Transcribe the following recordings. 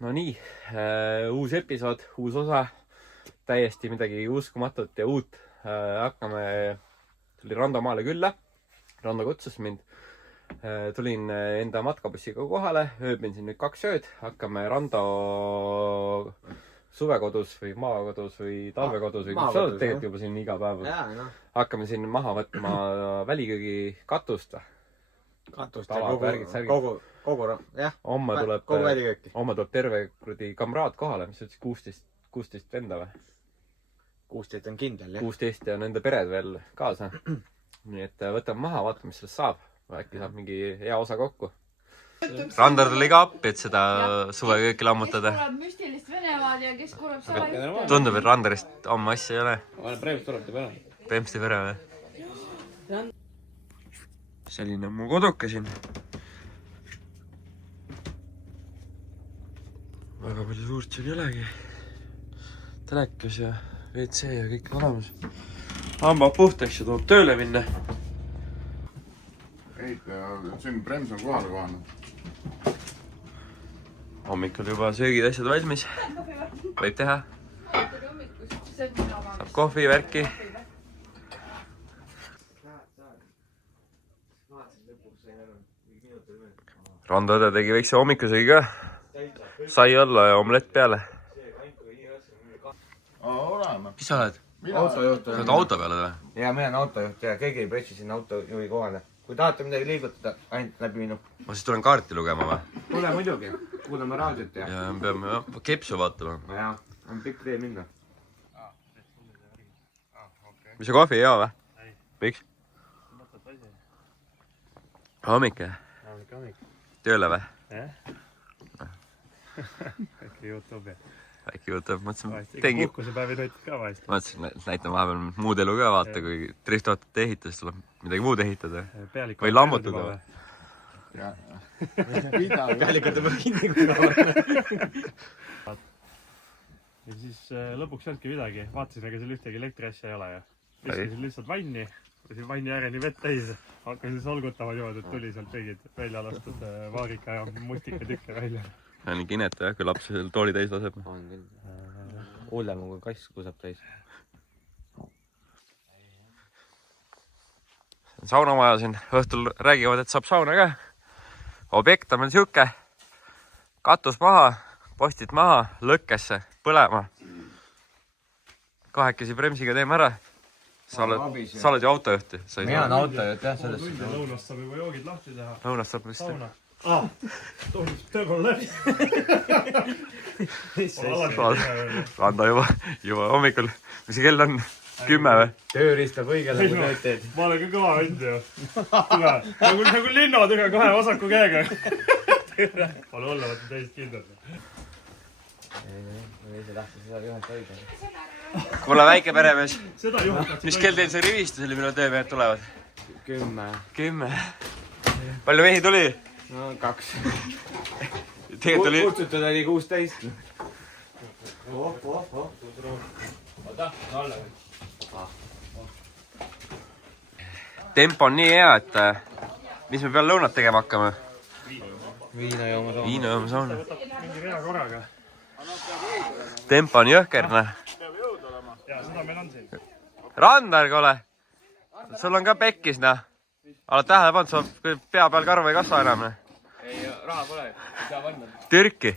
No nii, uus episood, uus osa, täiesti midagi uskumatut ja uut. Tuli Rando maale külla. Rando kutsus mind. Tulin enda matkabussiga kohale, ööbin siin nüüd 2 ööd. Hakkame Rando suvekodus või maakodus või talvekodus või sa oled tegelikult juba siin iga päev. Hakkame siin maha võtma väliköögi katust. Katust ja kogu jah. Homme tuleb terve kuradi kamraad kohale, mis ütles 16 venda või? 16 on kindel, jah. 16 ja nende pered veel kaasa. Nii et võtame maha, vaatame, mis sellest saab. Äkki saab mingi hea osa kokku. Randar tuli ka appi, et seda suvekööki lammutada. Kes kuuleb müstilist Venemaad ja kes kuuleb salajuttu? Tundub, et Randarist oma asja ei ole. Preemst tuleb ta pere. Preemsti pere või? Selline mu koduke siin. Väga palju suurt siin ei olegi. Telekas ja WC ja kõik olemas. Hambad puhtaks ja tuleb tööle minna. Eita ja siin Brems on kohale kohanud. Hommikul juba söögid asjad valmis. Võib teha. Saab kohvi, värki. Rando õde tegi väikse hommikusöögi ka. Sai olla ja omlett peale. Mis sa oled? Autojuht. Sa oled auto peale või? Ja mina olen autojuht ja keegi ei pressi sinna autojuhi kohale. Kui tahate midagi liigutada, ainult läbi minu. Ma siis tulen kaarti lugema või? Tule muidugi. Kuulame raadiot ja. Ja peame kepsu vaatama. Ja, on pikk tee minna. Mis see kohvi ei jää või? Miks? Hommik jah? Tööle või? Jah. Äkki juhtub jah. Äkki juhtub, mõtlesin, puhkusepäevi toitid ka vahest. mõtlesin, näitan vahepeal muud elu ka vaata, kui driftautot ehitas, tuleb midagi muud ehitada. Või lammutada või? Pealikud tõmbab kinni kui kaua. Ja siis lõpuks ei olnudki midagi. Vaatasin, ega seal ühtegi elektriasja ei ole ja viskasin lihtsalt vanni. Võisin vanni ääreni vett täis. Hakkasin solgutama niimoodi, et tuli sealt tegid välja lastud vaarika ja mustika tükke välja. Ja nii kineta jah, kui laps tooli täis laseb. On küll. Hullem kui kass kusab täis. Saunamaja siin õhtul räägivad, et saab sauna ka. Objekt on meil siuke. Katus maha, postid maha, lõkkesse, põlema. Kahekesi Bremsiga teeme ära. Sa oled ju autojuhti. Mina olen autojuht jah, selles. Lõunast saab juba joogid lahti teha. Lõunast saab vist. Sauna. Toonib töökolla läbi. Randa juba hommikul. Mis see kell on? 10 või? Tööriistab õigele kui tööd teed. Ma olen ka kõva vend ju. Nagu linnad ühe kahe vasaku käega. Pole olla, vaata teist kindlalt. Ei see tahtis seda juhata õigele. Kuule väike peremees. Seda juhatakse. Mis kell teil see rivistus oli, millal töömehed tulevad? 10. Palju mehi tuli? No 2. Tegelikult oli... Kutsutud oli 16. Oota, alla või? Tempo on nii hea, et mis me peale lõunat tegema hakkame? Viinajooma sauna. Viinajooma sauna. Mingi rea korraga. Tempo on jõhkerna. Ja seda meil on siin. Randar, kole! Sul on ka pekkis, noh. Oled tähele pannud, sul pea peal karva ei kasva enam. Ei, raha pole. Ei saa panna. Türki.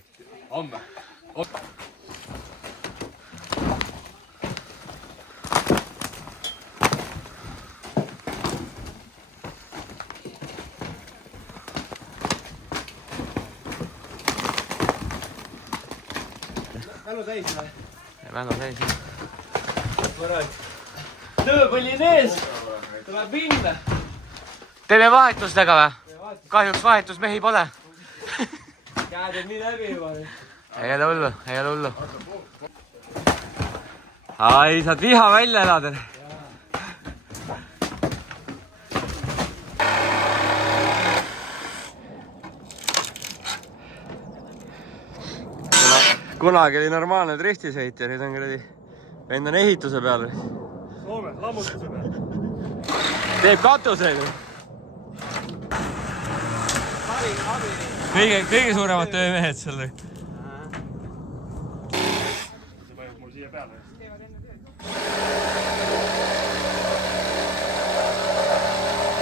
Homme. Mälu täis või? Mälu täis. Tööpõlli on ees! Tuleb minna! Teeme vahetustega või? Kahjuks vahetusmehi pole. Käed on nii läbi juba. Ei ole hullu. Ai, saad viha välja elada. Kunagi oli normaalne driftisõit ja nüüd on kuradi vend on ehituse peal. Soome, lammutusime. Teeb katuseid. Kõige suuremad töömehed seal. siia peale.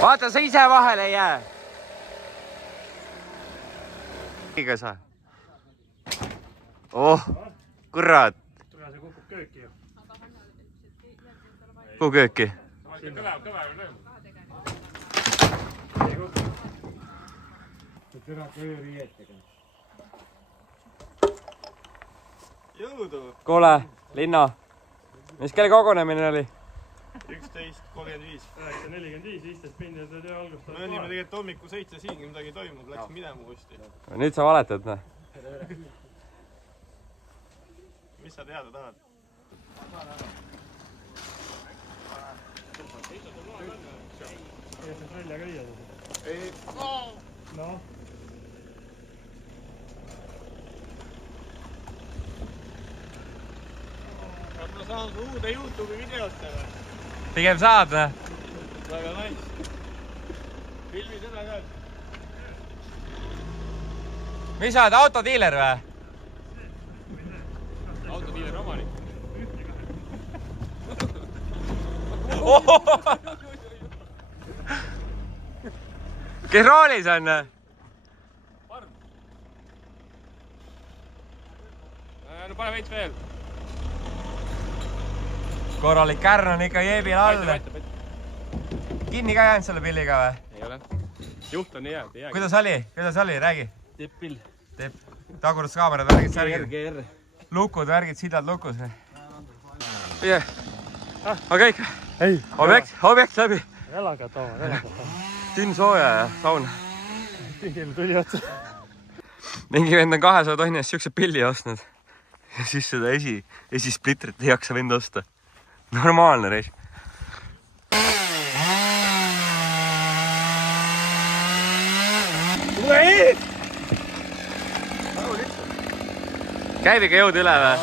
Vaata, sa ise vahele ei jää. Iga sa. Oh, kurat. Tule, see kukub kööki ju. Kuhu kööki? Kõva ju lööb. Ei kukub. Jõudu! Kuule, Linna. Mis kell kogunemine oli? 11.35. 9.45, 15 pindi ja töö algust. Me olime tegelikult hommiku 7 siin, midagi ei toimunud, läks minema kusti. Nüüd sa valetad, noh. Mis sa teada tahad? Kas sa välja ka viia? Ei. No. Kas ma saan su uude YouTube'i videosse või? Pigem saad, noh. Väga nice. Filmi seda ka. Mis sa oled, autodiiler või? Autodiiler omanik. Kes roolis on? Parm. No pane veits veel. Korralik kärn on ikka jeebil all. Kinni ka jäänud selle pilliga või? Ei ole. Juht on hea, ei jäägi. Kuidas oli, räägi. Tepp-pill. Tagurduskaamerad, värgid, särgid. Lukud, värgid, sillad lukus. Jah. On kõik? Ei. Objekt läbi. Jalaga tooma. Siin sooja ja saun. Pingil tuli otsa. Mingi vend on 200 tonni eest siukse pilli ostnud. Ja siis seda esisplitrit ei jaksa vend osta. Normaalne reis. Käib ikka jõud üle või?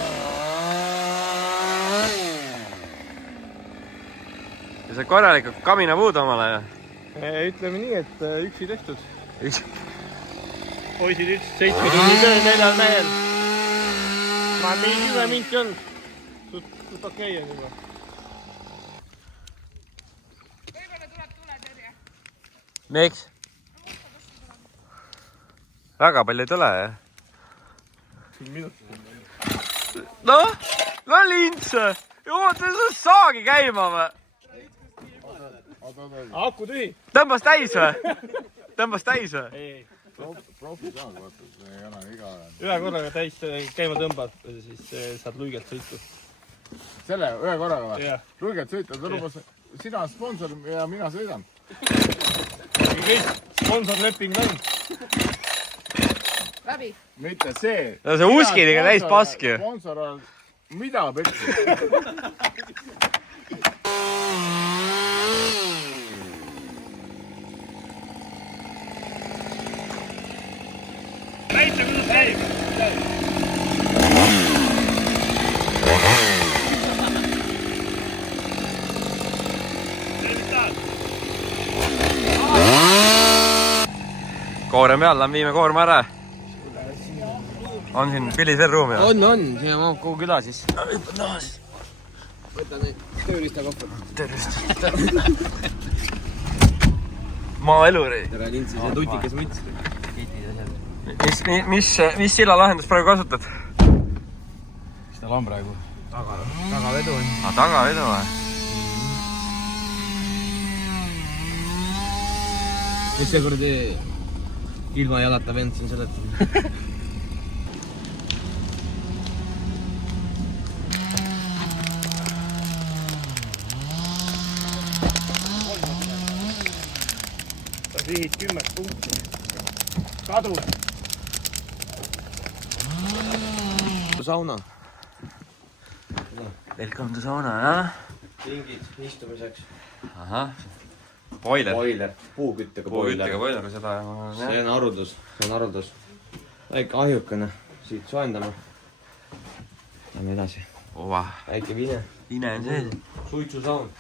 Ja sa korralikult kaminapuud omale ju. Ütleme nii, et üksi tehtud. Üks. Poisid üks 7 tunni töö 4 mehel. Ma meil 10 minti on. Suht okei on juba. Võib-olla tuleb tuletõrje. Miks? Väga palju ei tule, jah? No lints! Juhata, sa saagi käima või? Aku tühi. Tõmbas täis või? Ei. profi saad, vaata, see ei ole iga... Ühe korraga täis käima tõmbad, siis saad luigelt sõitu. Selle ühe korraga või? Jah. Luigelt sõita, ta lubas, sina on sponsor ja mina sõidan. Kõik sponsorleping on. Läbi. Mitte see. No see uskidega täis paski ju. Sponsor on mida petsi? Näita, kuidas käib. Koorem peal, viime koorma ära. On siin pillis veel ruumi? On, siia mahub kogu küla siis. Võtame tööriista kokku. Tervist. Maaeluri. Tere lintsi, see tutikas müts. Mis sillalahendust praegu kasutad? Mis tal on praegu? Tagavedu on. Tagavedu või? Mis see kuradi ilma jalata vend siin seletab? Sa sihid 10 punkti. Kadu. Sauna. Welcome to sauna, jah? Pingid istumiseks. Ahah. Boiler. Boiler. Puuküttega Puuküttega boiler, seda see on haruldus. Väike ahjukene. Siit soendame. Lähme edasi. Ova. Väike vine. Vine on sees. Suitsusaun.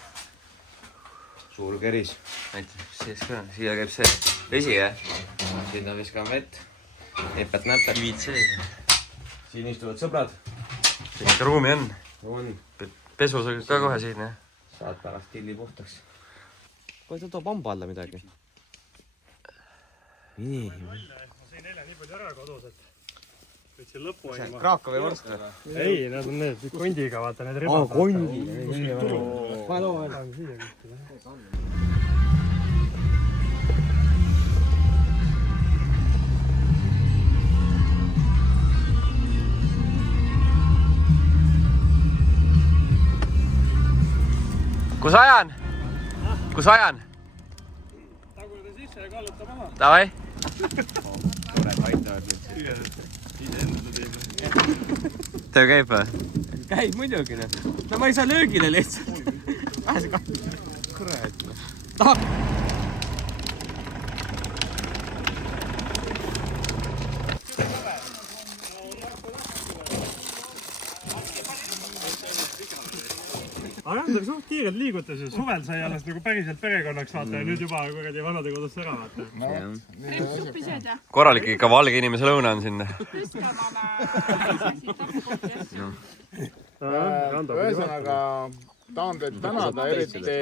Suur keris. Näiteks sees ka. Siia käib see vesi, jah? Sinna viskame vett. Epet-näpet. Kivid sees. Siin istuvad sõbrad. Siin ikka ruumi on. on . pesu sul ka kohe siin, jah? saad pärast tilli puhtaks . kohe ta toob hamba alla midagi . nii . ma sõin eile nii palju ära kodus, et võtsin lõpu see on aima . Krakowi vorst või ? ei, need on need kondiga, vaata need aa , ribad . kondi . ma loen . Paneme siia kuskile. kus ajan? kus ajan? taguda sisse ja kalluta maha . Davai. töö käib või? käib muidugi noh . no ma ei saa löögile lihtsalt . kurat noh . aga jah, ta suht kiirelt liigutas ja suvel sai alles nagu päriselt perekonnaks vaata ja nüüd juba kuradi vanade kodust ära vaata . suppi sööd ja korralik ikka valge inimese lõuna on siin. püskame oma asju . ühesõnaga tahan teid tänada , eriti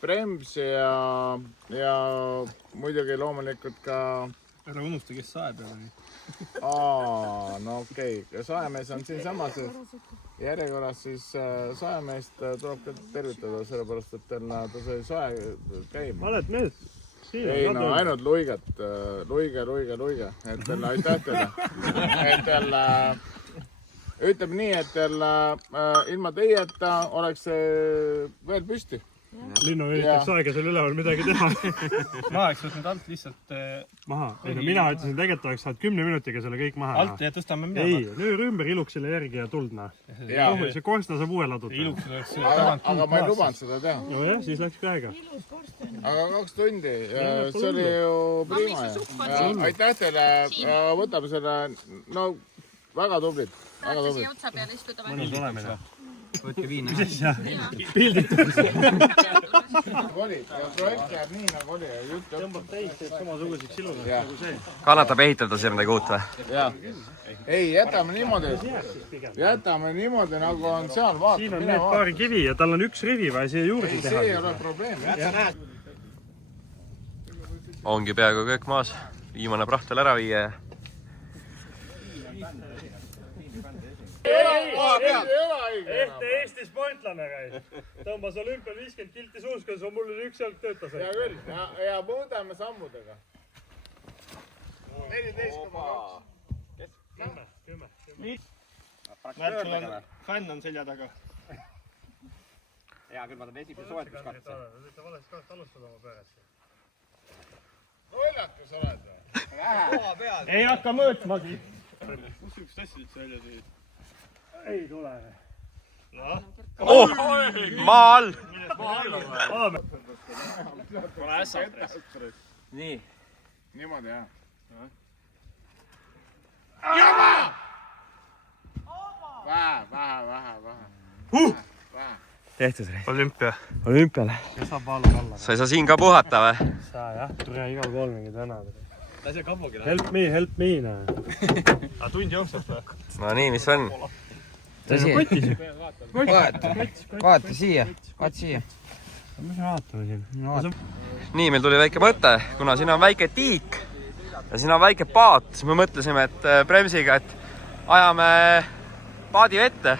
Bremsi ja muidugi loomulikult ka ära unusta , kes saeb jälle . no okei okay. , saemees on siinsamas järjekorras , siis saemeest tuleb ka tervitada , sellepärast et ta sai sae käima . oled mees ? ei no ainult luiget , luige , et talle aitäh teile , et talle ütleb nii , et talle ilma teieta oleks veel püsti . Linnu üritaks aega seal üleval midagi teha . ma oleks võtnud alt lihtsalt maha . ei no mina ütlesin , tegelikult oleks saanud 10 minutiga selle kõik maha . alt ja tõstame ei , löö ümber iluksile järgi ja tuld noh . see korsta saab uue ladutada . iluks oleks aga ma ei lubanud seda teha . nojah , siis läks ka aega . aga 2 tundi , see oli ju prima ja aitäh teile , võtame selle , no väga tublid , väga tublid . otsa peale istuda või ? mõnus olemine . võtke viina . pilditud . olid ja projekt jääb nii nagu oli ja jutt tõmbab teid , teeb samasuguseks ilusaks Jah. nagu see . kannatab ehitada siia midagi uut või? ja ei , jätame niimoodi nagu on seal , vaata . siin on need paari kivi ja tal on üks rivi vaja siia juurde ei , see teha ei . ole probleem . ongi peaaegu kõik maas . viimane praht veel ära viia ja Eesti sportlane käib . tõmbas olümpial 50 kilti suuskas , mul oli üks jalg töötas . hea küll ja muudame sammudega . 14,2 . 10 . näed , sul on fänn on selja taga . hea küll , ma tahan esimese soetuskatse . ütle valest kohast alustada oma perest . naljakas oled või ? ei hakka mõõtmagi . kus siukest asja üldse välja tõid ? ei tule . oh! maa all! pole ässalt . nii . niimoodi jah . vähe . tehtud . olümpia . olümpiale . kes saab alla alla ? sa ei saa siin ka puhata või? saa jah , tule igal pool mingi täna . lase kabugi lähe . Help me , näe . aga tund jookseb või ? no nii , mis on? tõsi , kotis . vaata siia , vaata siia . mis me vaatame siin ? nii , meil tuli väike mõte , kuna siin on väike tiik ja siin on väike paat , siis me mõtlesime , et Bremsiga , et ajame paadi vette .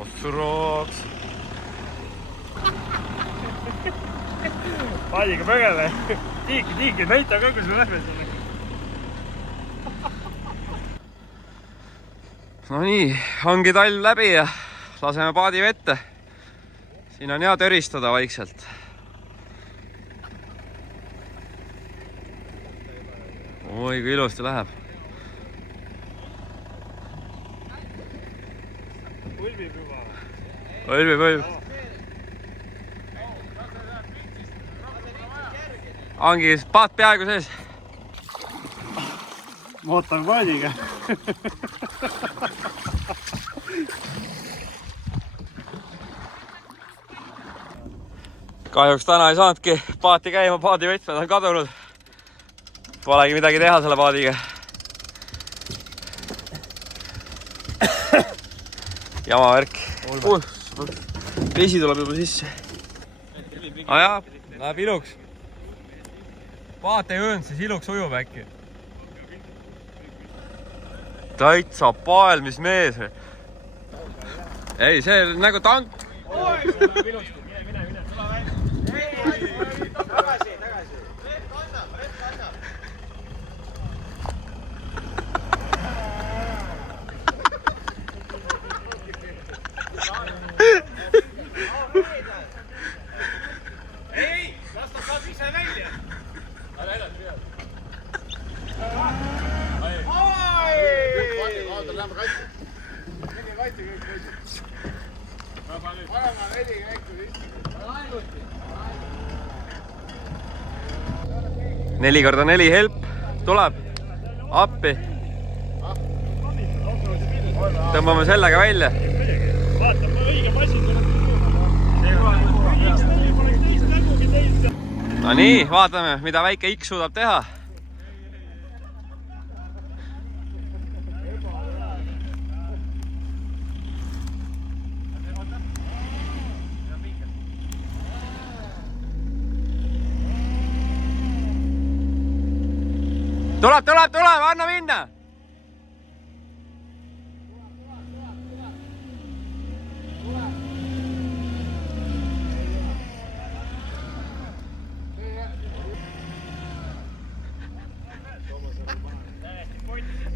otsu rooks . paadiga pögele . tiiki , näita ka , kus me lähme sinna . no nii , ongi talv läbi ja laseme paadi vette . siin on hea töristada vaikselt . oi , kui ilusti läheb . pulbib juba . Põlv . ongi paat peaaegu sees . ma ootan paadiga . kahjuks täna ei saanudki paati käima , paadi võtmed on kadunud . Polegi midagi teha selle paadiga . jama värk. Vesi tuleb juba sisse. Jaa, läheb iluks. Vaata jõõnd, siis iluks ujub äkki. Täitsa paelmis mees. Ei, see nagu tank. Neli korda neli help tuleb appi. Tõmbame sellega välja. Vaata, õige masin tuleb. No nii, vaatame, mida väike X suudab teha. Tuleb, anna minna!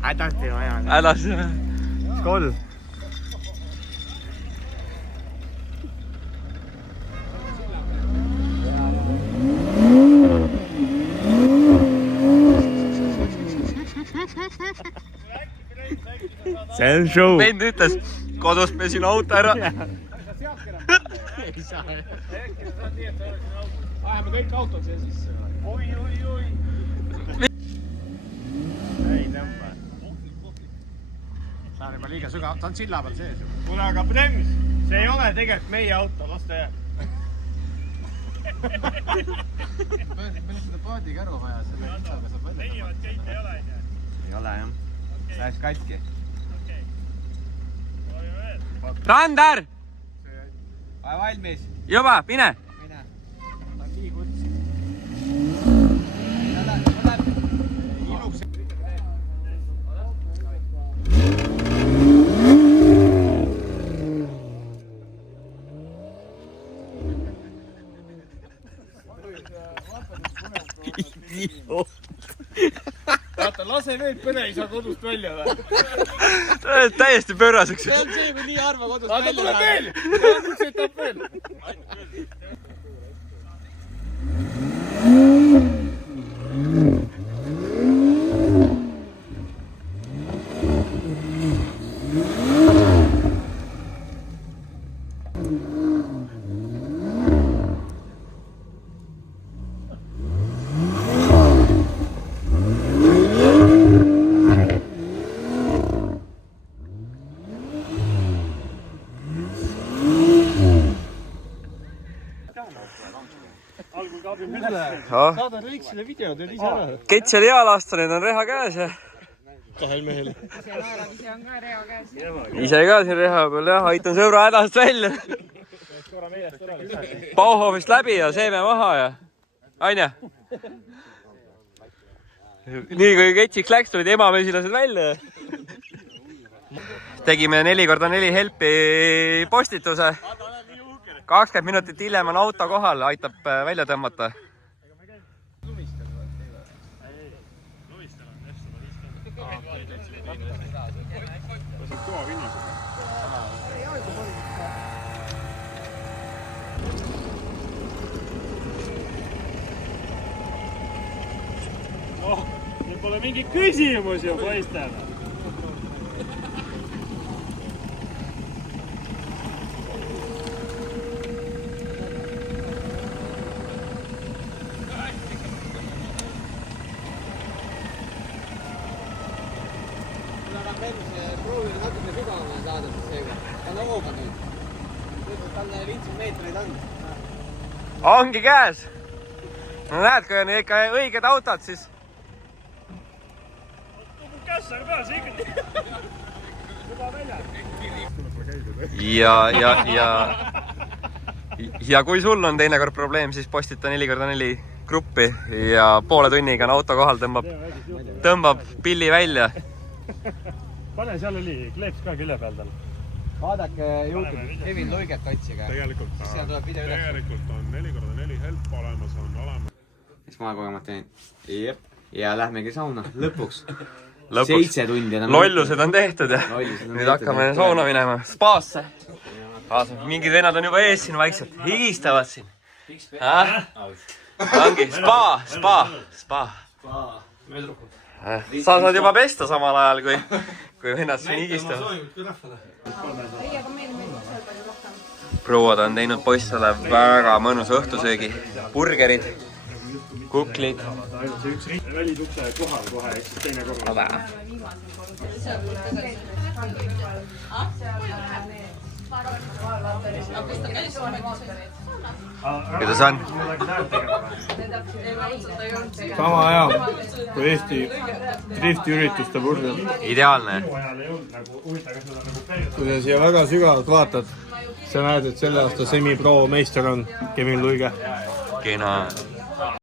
Hädasti vaja. Hädasti. Skoll. See on show. Vend ütles, kodus pesin auto ära. Ajame kõik autod siia sisse. Oi. Ei tõmba. See on juba liiga sügav, ta on silla peal sees. Kuule, aga Brems, see ei ole tegelikult meie auto, las ta jääb. Meil seda paadikäru vaja, selle kitsaga saab välja. Tegivad kõik ei ole, ei tea. Ei ole jah. See läheks katki. Randar! Ole valmis. Juba, mine! Mine. Ta on nii kutsi. Iluks. Vaata, lase need põne ei saa kodust välja või? Täiesti pööraseks. See on see, kui nii harva kodust Aga välja tuleb veel! läheb. See on üks etapp veel! Saada Reiksile video, teed ise ära. Kets oli hea lasta, need on reha käes ja Kahel mehel. ise on ka Reo käes. ise ka siin reha peal jah, aitan sõbra hädast välja. Bauhofist läbi ja seeme maha ja aine. Nii kui Ketsiks läks, tulid emamesilased välja. Tegime 4x4 helpi postituse. 20 minutit hiljem on auto kohal, aitab välja tõmmata. Noh, nüüd pole mingi küsimus ju, poistel. Proovime natuke sügavamale saada seega. Ta looga nüüd. Talle 50 meetreid on. Ongi käes. No näed, kui on ikka õiged autod, siis... Kässar peal, see ikkagi. Juba välja. ja kui sul on teinekord probleem, siis postita 4x4 gruppi ja poole tunniga on auto kohal, tõmbab pilli välja. pane, seal oli kleeps ka külje peal tal. Vaadake YouTube'is Kevin Luiget otsige. Seal tuleb video üles. Tegelikult on 4x4 help olemas, on olemas. Mis ma kogemata teen? Jep. Ja lähmegi sauna. Lõpuks. 7 tundi. Lollused on tehtud ja nüüd hakkame sauna minema. Spaasse. Mingid vennad on juba ees siin vaikselt. Higistavad siin. Ongi. Spa. Sa saad juba pesta samal ajal, kui vennad siin higistavad. Prouad on teinud poistele väga mõnusa õhtusöögi. Burgerid, kuklid. Välisukse kohal kohe, eks teine korra. Kuidas on? Sama hea kui Eesti driftiürituste burger. Ideaalne. Kui sa siia väga sügavalt vaatad, sa näed, et selle aasta semi-pro meister on Kevin Luige. Kena.